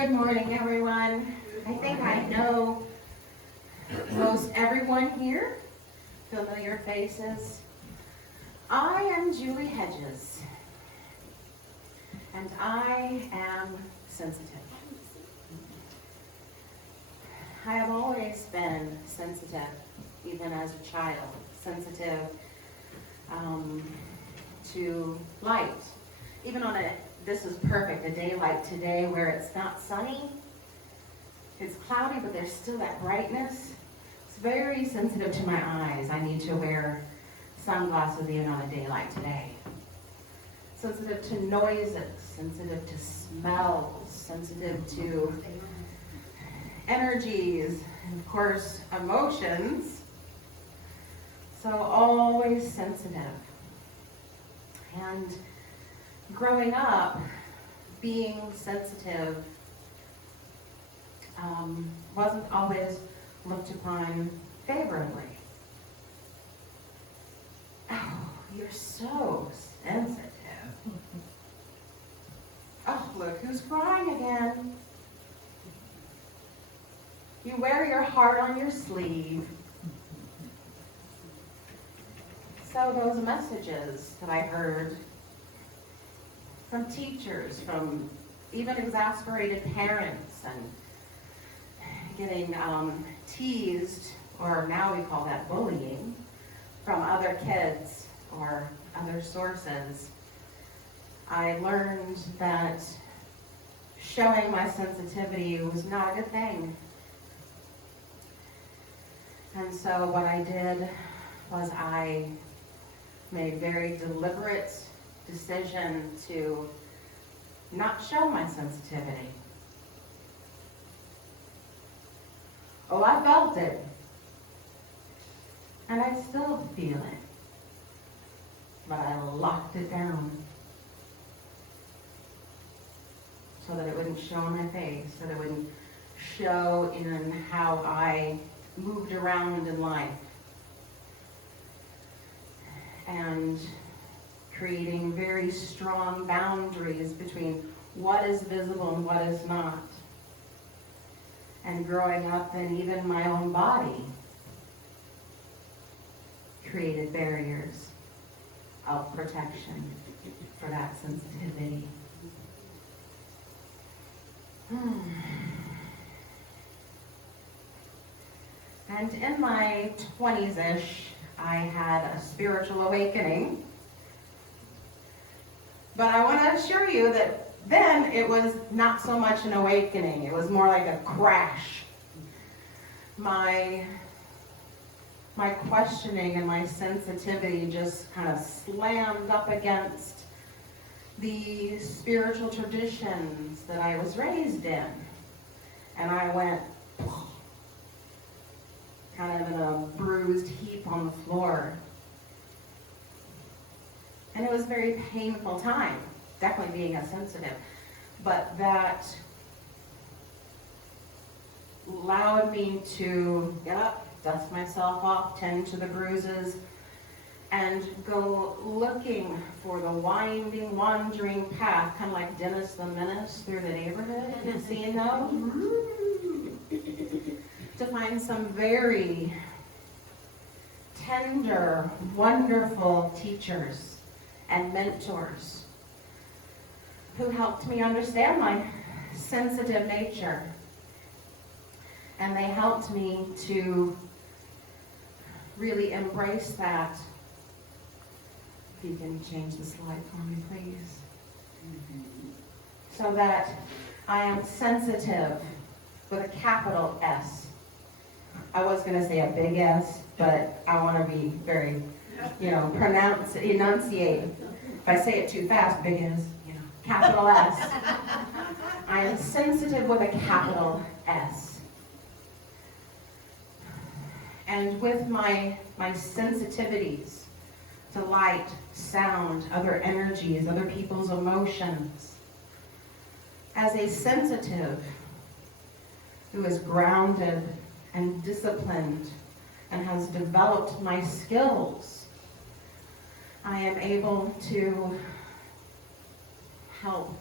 Good morning, everyone. I think I know most everyone here, familiar faces. I am Julie Hedges, and I am sensitive. I have always been sensitive, even as a child, sensitive to light. Even on this is perfect, a day like today where it's not sunny, it's cloudy, but there's still that brightness. It's very sensitive to my eyes. I need to wear sunglasses even on a day like today. Sensitive to noises, sensitive to smells, sensitive to energies, and of course, emotions. So always sensitive. And growing up, being sensitive wasn't always looked upon favorably. Oh, you're so sensitive. Oh, look, who's crying again? You wear your heart on your sleeve. So those messages that I heard from teachers, from even exasperated parents, and getting teased, or now we call that bullying, from other kids or other sources, I learned that showing my sensitivity was not a good thing. And so what I did was I made a very deliberate decision to not show my sensitivity. Oh, I felt it. And I still feel it. But I locked it down so that it wouldn't show on my face, so that it wouldn't show in how I moved around in life. And creating very strong boundaries between what is visible and what is not. And growing up in even my own body created barriers of protection for that sensitivity. And in my 20s-ish, I had a spiritual awakening. But I want to assure you that then it was not so much an awakening. It was more like a crash. My questioning and my sensitivity just kind of slammed up against the spiritual traditions that I was raised in. And I went kind of in a bruised heap on the floor. And it was a very painful time, definitely being a sensitive. But that allowed me to get up, dust myself off, tend to the bruises, and go looking for the winding, wandering path, kind of like Dennis the Menace through the neighborhood. Have you seen those? To find some very tender, wonderful teachers and mentors who helped me understand my sensitive nature. And they helped me to really embrace that. If you can change the slide for me, please. So that I am sensitive with a capital S. I was going to say a big S, but I want to be very, enunciate. If I say it too fast, big S, capital S. I am sensitive with a capital S. And with my sensitivities to light, sound, other energies, other people's emotions, as a sensitive who is grounded and disciplined and has developed my skills, I am able to help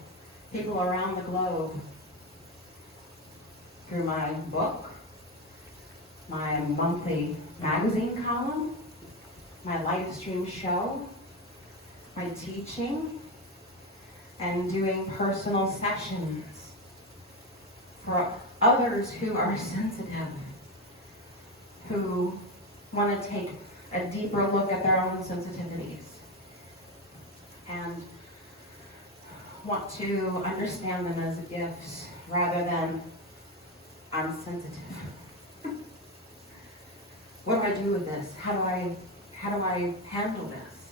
people around the globe through my book, my monthly magazine column, my live stream show, my teaching, and doing personal sessions for others who are sensitive, who want to take a deeper look at their own sensitivities and want to understand them as gifts rather than, I'm sensitive. What do I do with this? How do I handle this?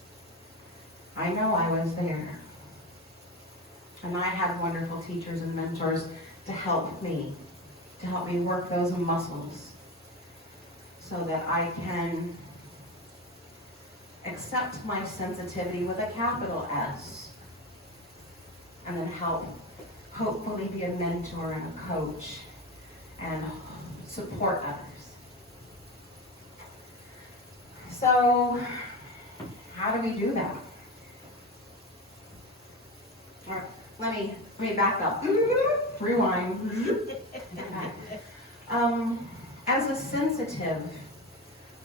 I know I was there. And I had wonderful teachers and mentors to help me work those muscles so that I can accept my sensitivity with a capital S, and then hopefully be a mentor and a coach and support others. So, how do we do that? All right, let me back up. Rewind. As a sensitive,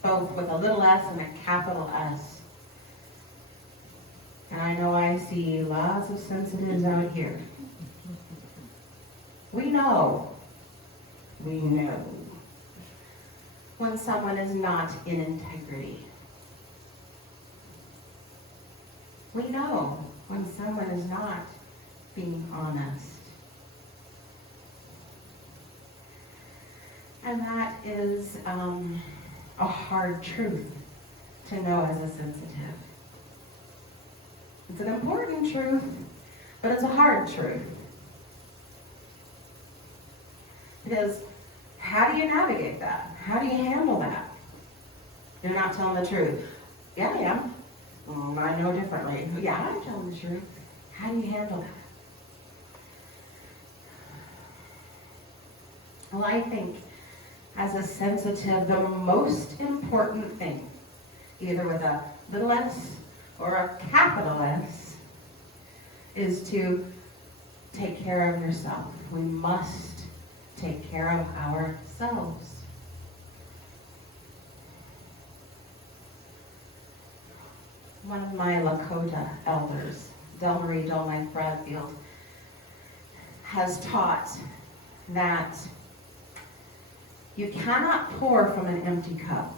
both with a little s and a capital S, and I know I see lots of sensitives out here. We know when someone is not in integrity. We know when someone is not being honest. And that is a hard truth to know as a sensitive. It's an important truth, but it's a hard truth. Because how do you navigate that? How do you handle that? You're not telling the truth. Yeah, I am. I know differently. Yeah, I'm telling the truth. How do you handle that? Well, I think as a sensitive, the most important thing, either with a little s or a capital S, is to take care of yourself. We must take care of ourselves. One of my Lakota elders, Delmarie Dolnife Bradfield, has taught that you cannot pour from an empty cup.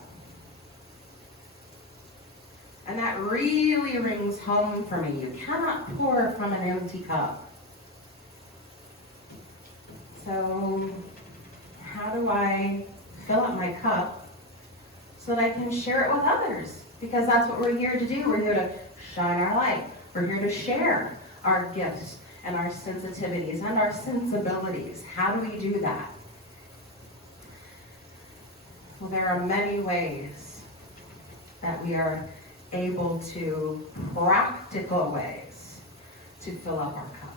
And that really rings home for me. You cannot pour from an empty cup. So, how do I fill up my cup so that I can share it with others? Because that's what we're here to do. We're here to shine our light. We're here to share our gifts and our sensitivities and our sensibilities. How do we do that? Well, there are many ways that we are able to, practical ways, to fill up our cup.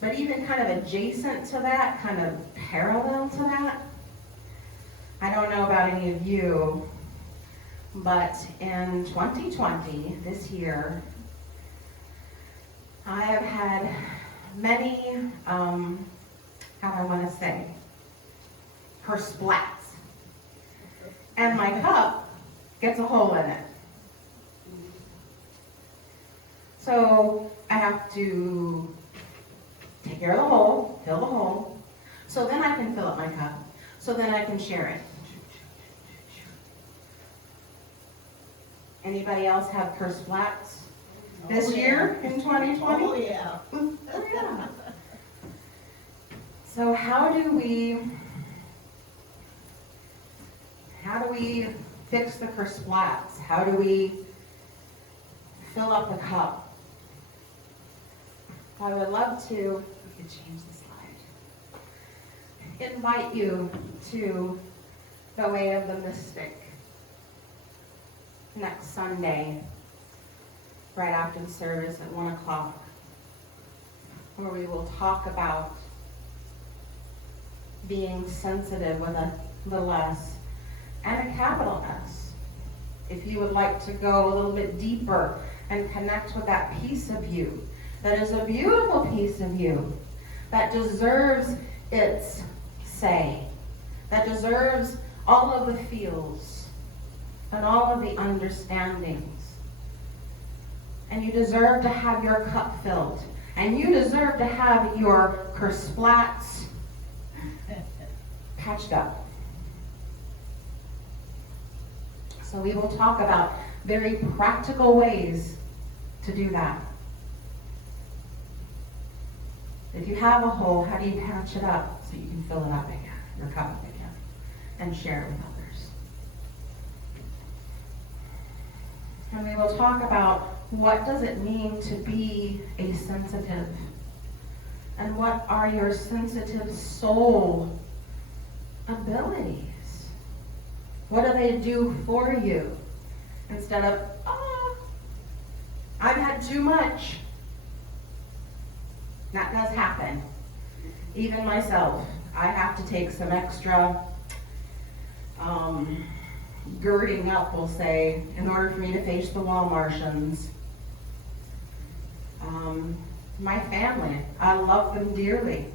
But even kind of adjacent to that, kind of parallel to that, I don't know about any of you, but in 2020, this year, I have had many, how do I want to say, her splats. And my cup gets a hole in it. So I have to take care of the hole, fill the hole, so then I can fill up my cup, so then I can share it. Anybody else have splats this year in 2020? Oh yeah. Oh yeah. So how do we fix the splats? How do we fill up the cup? I would love to, we could change the slide, invite you to the Way of the Mystic next Sunday, right after the service at 1 o'clock, where we will talk about being sensitive with a little s and a capital S. If you would like to go a little bit deeper and connect with that piece of you, that is a beautiful piece of you, that deserves its say, that deserves all of the feels and all of the understandings. And you deserve to have your cup filled. And you deserve to have your kersplats patched up. So we will talk about very practical ways to do that. If you have a hole, how do you patch it up so you can fill it up again, your cup up again, and share it with others? And we will talk about what does it mean to be a sensitive, and what are your sensitive soul abilities? What do they do for you? Instead of, oh, I've had too much. That does happen. Even myself, I have to take some extra girding up, we'll say, in order for me to face the wall Martians. My family, I love them dearly,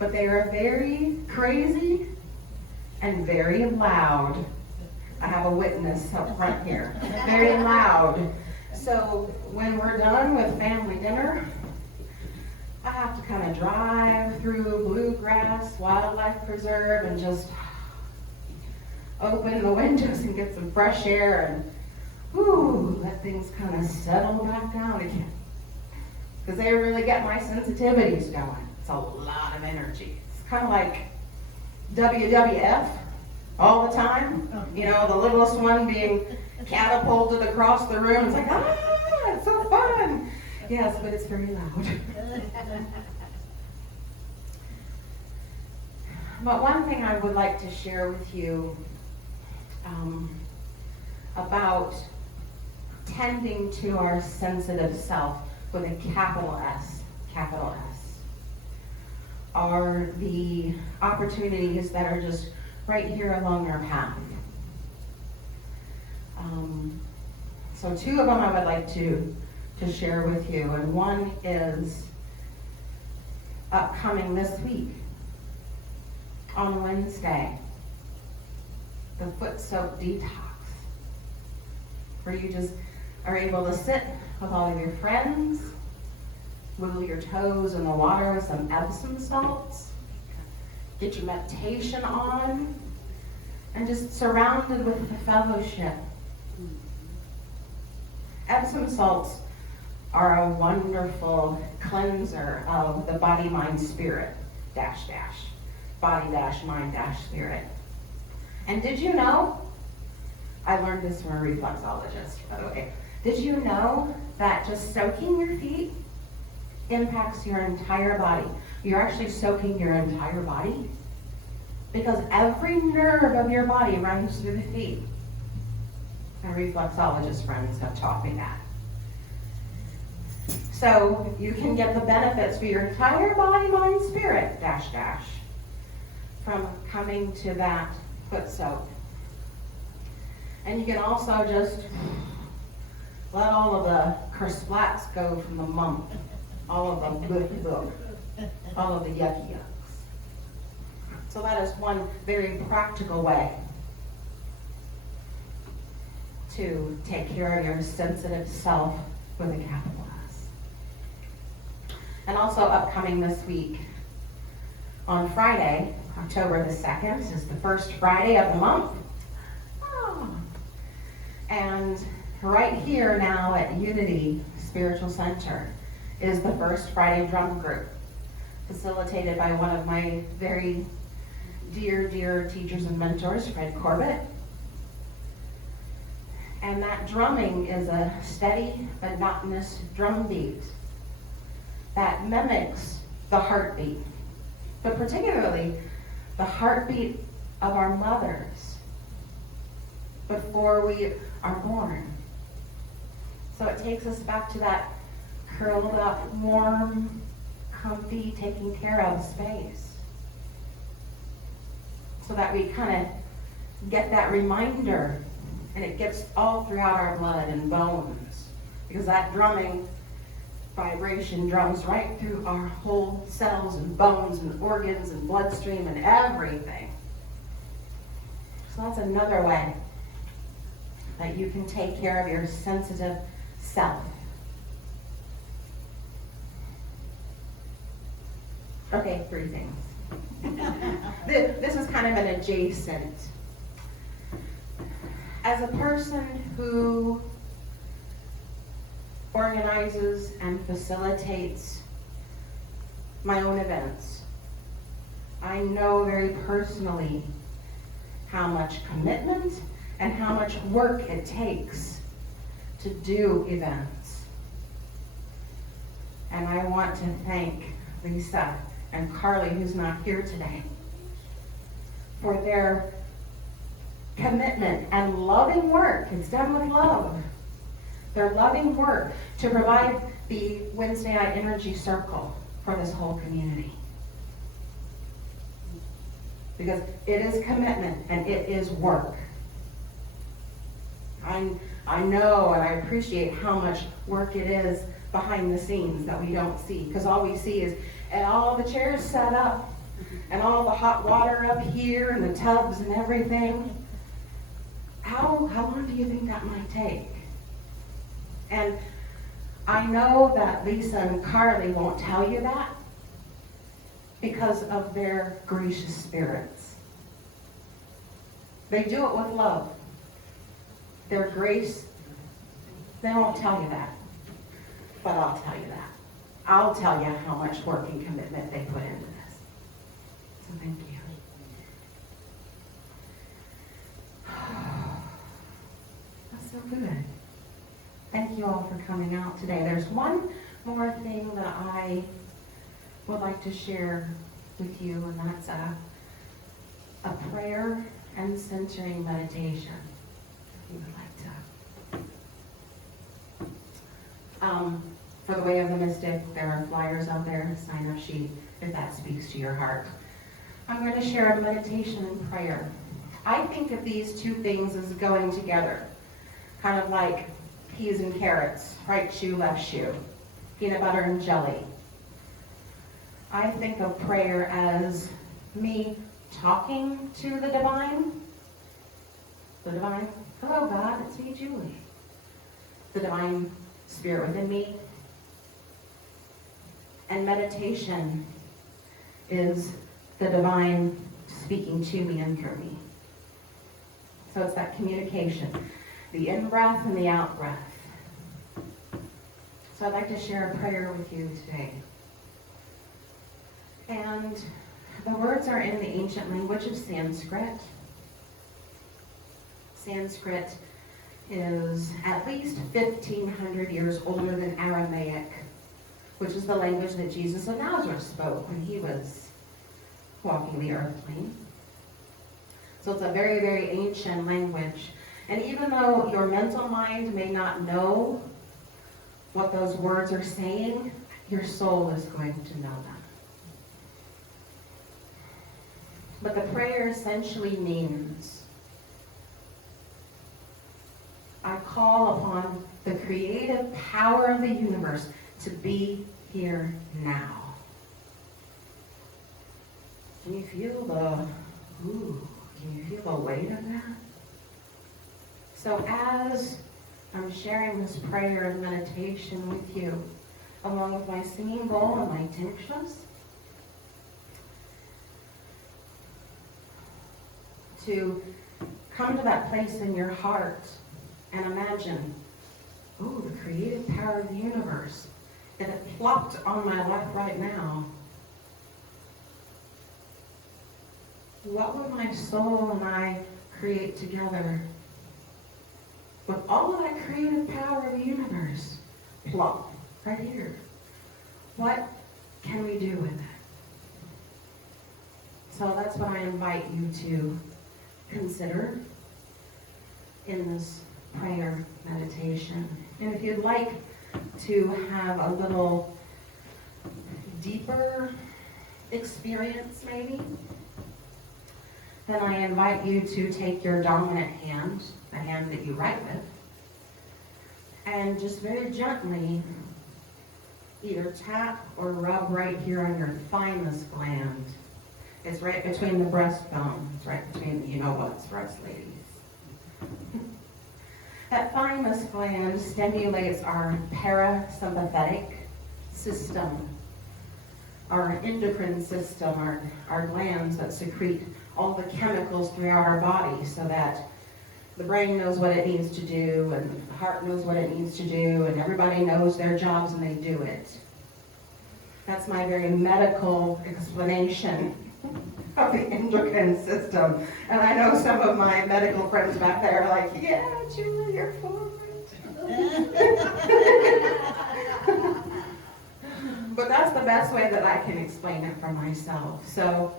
but they are very crazy and very loud. I have a witness up front here. Very loud. So when we're done with family dinner, I have to kind of drive through Bluegrass Wildlife Preserve and just open the windows and get some fresh air and let things kind of settle back down again. Because they really get my sensitivities going. It's a lot of energy. It's kind of like WWF all the time. You know, the littlest one being catapulted across the room. It's like, it's so fun. Yes, but it's very loud. But one thing I would like to share with you about tending to our sensitive self with a capital S, are the opportunities that are just right here along our path. So two of them I would like to share with you, and one is upcoming this week on Wednesday, the foot soap detox, where you just are able to sit with all of your friends, wiggle your toes in the water with some Epsom salts, get your meditation on, and just surrounded with the fellowship. Epsom salts are a wonderful cleanser of the body, mind, spirit, body, mind, spirit. And did you know, I learned this from a reflexologist, by the way, did you know that just soaking your feet impacts your entire body? You're actually soaking your entire body because every nerve of your body runs through the feet. My reflexologist friends have taught me that. So you can get the benefits for your entire body, mind, spirit, from coming to that foot soap. And you can also just let all of the kersplats go from the mump, all of the yucky yucks. So that is one very practical way to take care of your sensitive self with a capital S. And also upcoming this week, on Friday, October the 2nd, is the first Friday of the month. And right here now at Unity Spiritual Center is the first Friday drum group, facilitated by one of my very dear teachers and mentors, Fred Corbett. And that drumming is a steady, monotonous drum beat that mimics the heartbeat, but particularly the heartbeat of our mothers before we are born. So it takes us back to that curled up, warm, comfy, taken care of space. So that we kind of get that reminder, and it gets all throughout our blood and bones. Because that drumming vibration runs right through our whole cells and bones and organs and bloodstream and everything. So that's another way that you can take care of your sensitive self. Okay, 3 things. This is kind of an adjacent. As a person who organizes and facilitates my own events, I know very personally how much commitment and how much work it takes to do events. And I want to thank Lisa and Carly, who's not here today, for their commitment and loving work. It's done with love. Their loving work to provide the Wednesday night energy circle for this whole community. Because it is commitment and it is work. I know and I appreciate how much work it is behind the scenes that we don't see. Because all we see is all the chairs set up and all the hot water up here and the tubs and everything. How long do you think that might take? And I know that Lisa and Carly won't tell you that because of their gracious spirits. They do it with love. Their grace, they won't tell you that. But I'll tell you that. I'll tell you how much work and commitment they put into this. So thank you. That's so good. Thank you all for coming out today. There's one more thing that I would like to share with you, and that's a prayer and centering meditation. If you would like to. For the Way of the Mystic, there are flyers out there, sign-up sheet, if that speaks to your heart. I'm going to share a meditation and prayer. I think of these 2 things as going together, kind of like peas and carrots, right shoe, left shoe, peanut butter and jelly. I think of prayer as me talking to the divine. The divine, hello God, it's me, Julie. The divine spirit within me. And meditation is the divine speaking to me and through me. So it's that communication, the in-breath and the out-breath. So I'd like to share a prayer with you today. And the words are in the ancient language of Sanskrit. Sanskrit is at least 1,500 years older than Aramaic, which is the language that Jesus of Nazareth spoke when he was walking the earth plane. So it's a very, very ancient language. And even though your mental mind may not know what those words are saying, your soul is going to know them. But the prayer essentially means, I call upon the creative power of the universe to be here now. Can you feel the weight of that? So as I'm sharing this prayer and meditation with you, along with my singing bowl and my tinctures, to come to that place in your heart and imagine, the creative power of the universe, that it plopped on my lap right now. What would my soul and I create together with all of that creative power of the universe? Plop, right here. What can we do with it? So that's what I invite you to consider in this prayer meditation. And if you'd like to have a little deeper experience maybe, then I invite you to take your dominant hand, the hand that you write with, and just very gently either tap or rub right here on your thymus gland. It's right between the breastbone. It's right between the you-know-whats for us ladies. That thymus gland stimulates our parasympathetic system, our endocrine system, our glands that secrete all the chemicals throughout our body so that the brain knows what it needs to do and the heart knows what it needs to do and everybody knows their jobs and they do it. That's my very medical explanation of the endocrine system. And I know some of my medical friends back there are like, yeah, Julie, you're for it. But that's the best way that I can explain it for myself. So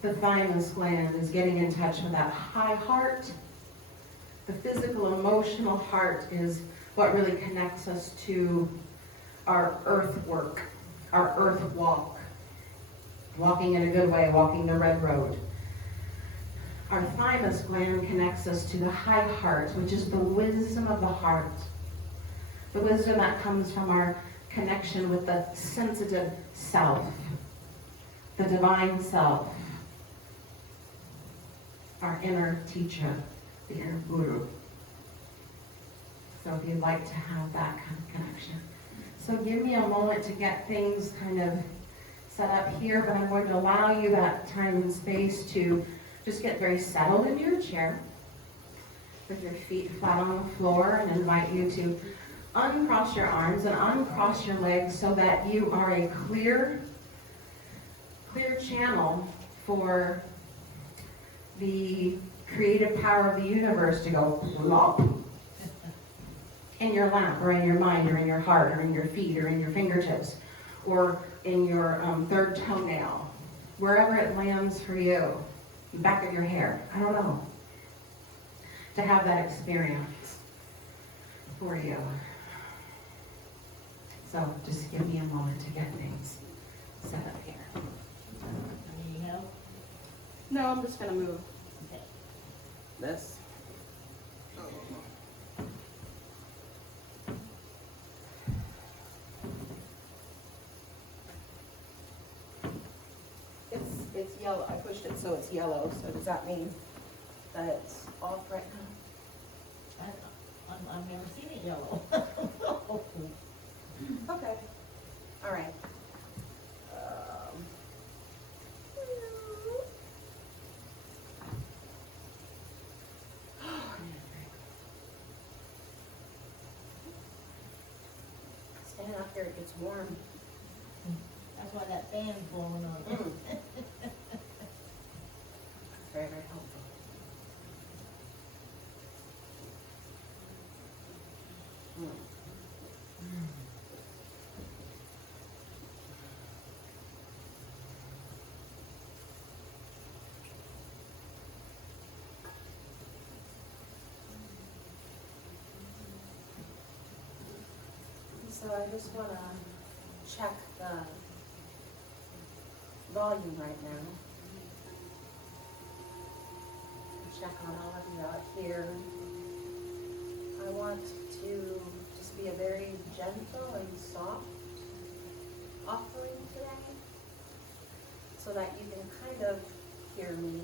the thymus gland is getting in touch with that high heart. The physical, emotional heart is what really connects us to our earth work, our earth walk. Walking in a good way, walking the red road. Our thymus gland connects us to the high heart, which is the wisdom of the heart. The wisdom that comes from our connection with the sensitive self, the divine self, our inner teacher, the inner guru. So if you'd like to have that kind of connection. So give me a moment to get things kind of set up here, but I'm going to allow you that time and space to just get very settled in your chair with your feet flat on the floor and invite you to uncross your arms and uncross your legs so that you are a clear channel for the creative power of the universe to go plop in your lap or in your mind or in your heart or in your feet or in your fingertips or in your third toenail, wherever it lands for you, back of your hair, I don't know, to have that experience for you. So just give me a moment to get things set up here. Need help? No, I'm just going to move Okay. this. It's yellow. I pushed it so it's yellow. So does that mean that it's off right now? I've never seen it yellow. Okay. All right. Standing up here, it gets warm. That's why that fan's blowing on. Very, very helpful. So I just want to check the volume right now. Check on all of you out here. I want to just be a very gentle and soft offering today so that you can kind of hear me,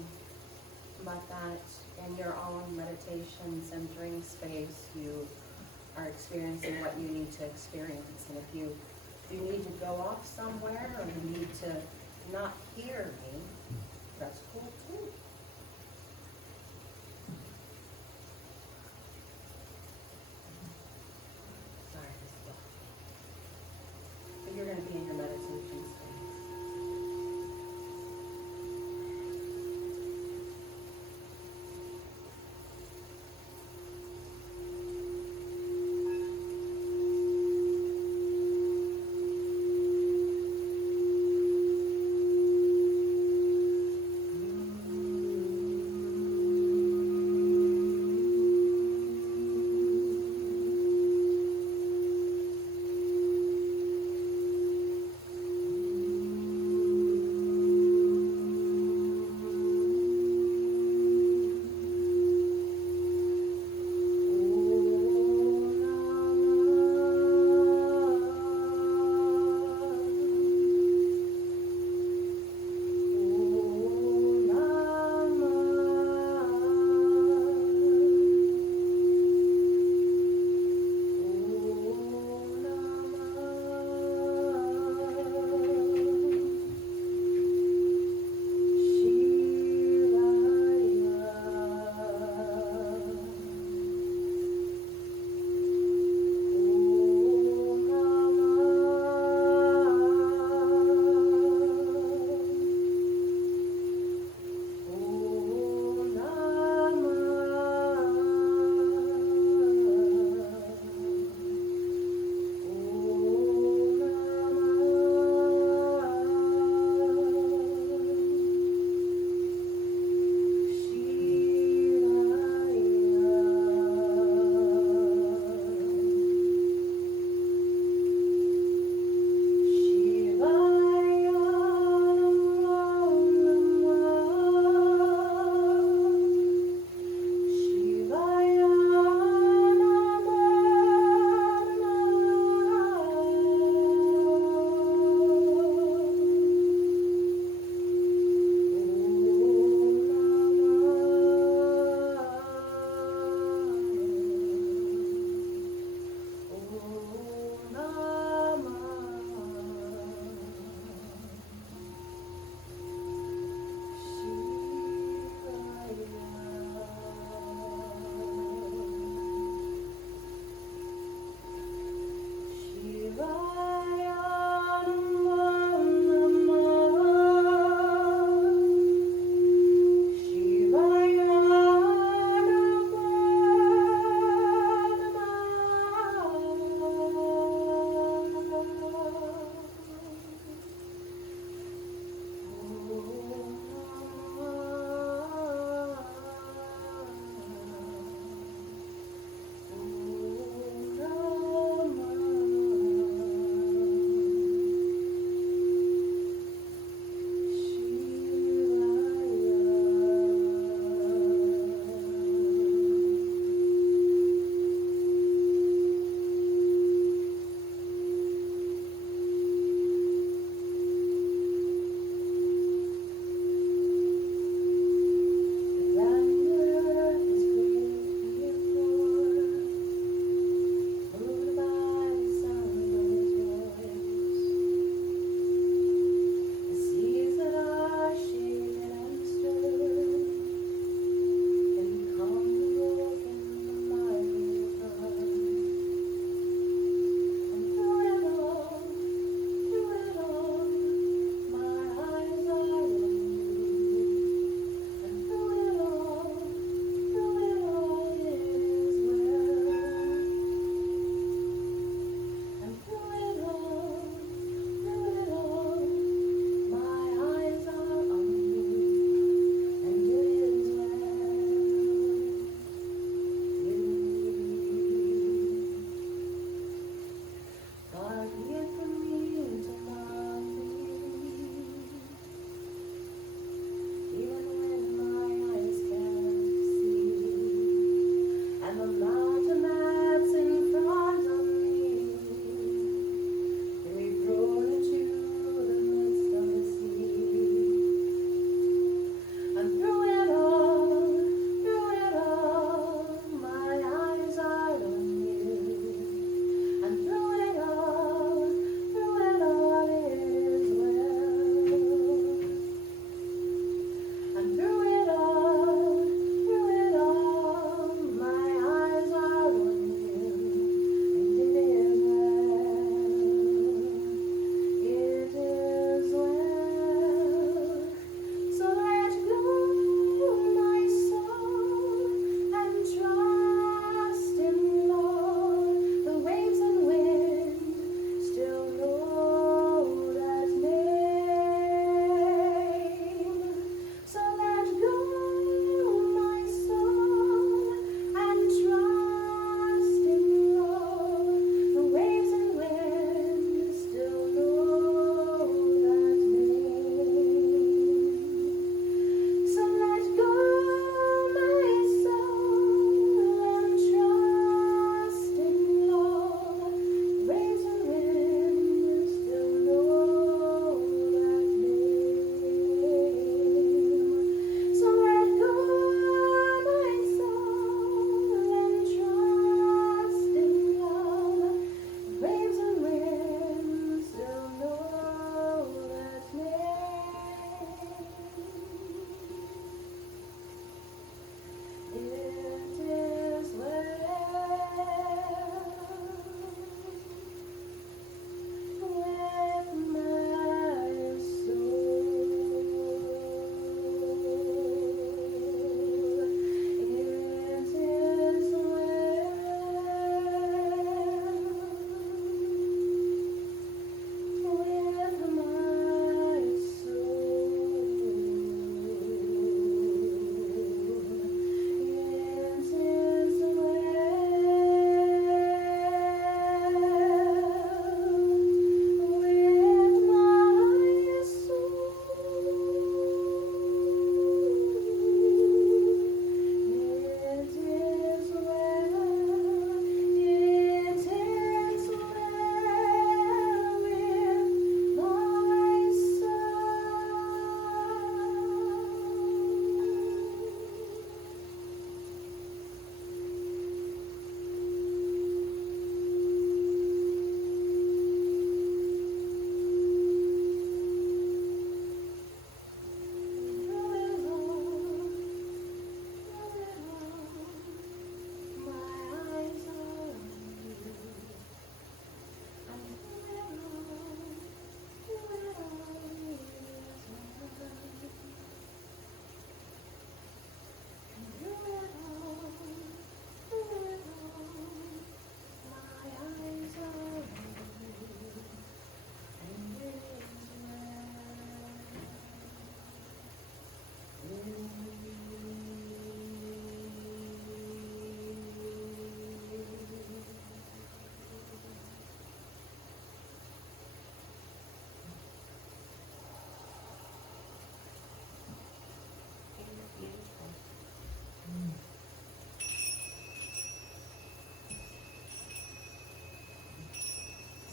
but that in your own meditation centering space you are experiencing what you need to experience. And if you need to go off somewhere or you need to not hear me, that's cool too. Sorry, but you're going to be in your meditation space.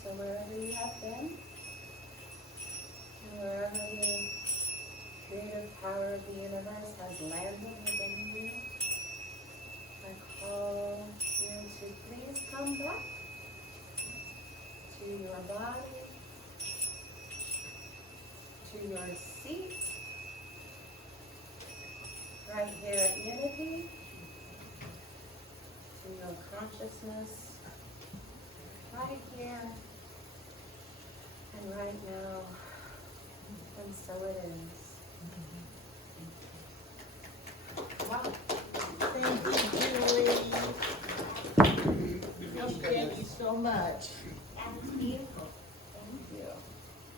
So wherever you have been, and wherever the creative power of the universe has landed within you, I call you to please come back to your body, to your seat, right here at Unity, to your consciousness, right here and right now, and so it is. Wow. Thank you, Julie. Appreciate you so much. That was beautiful.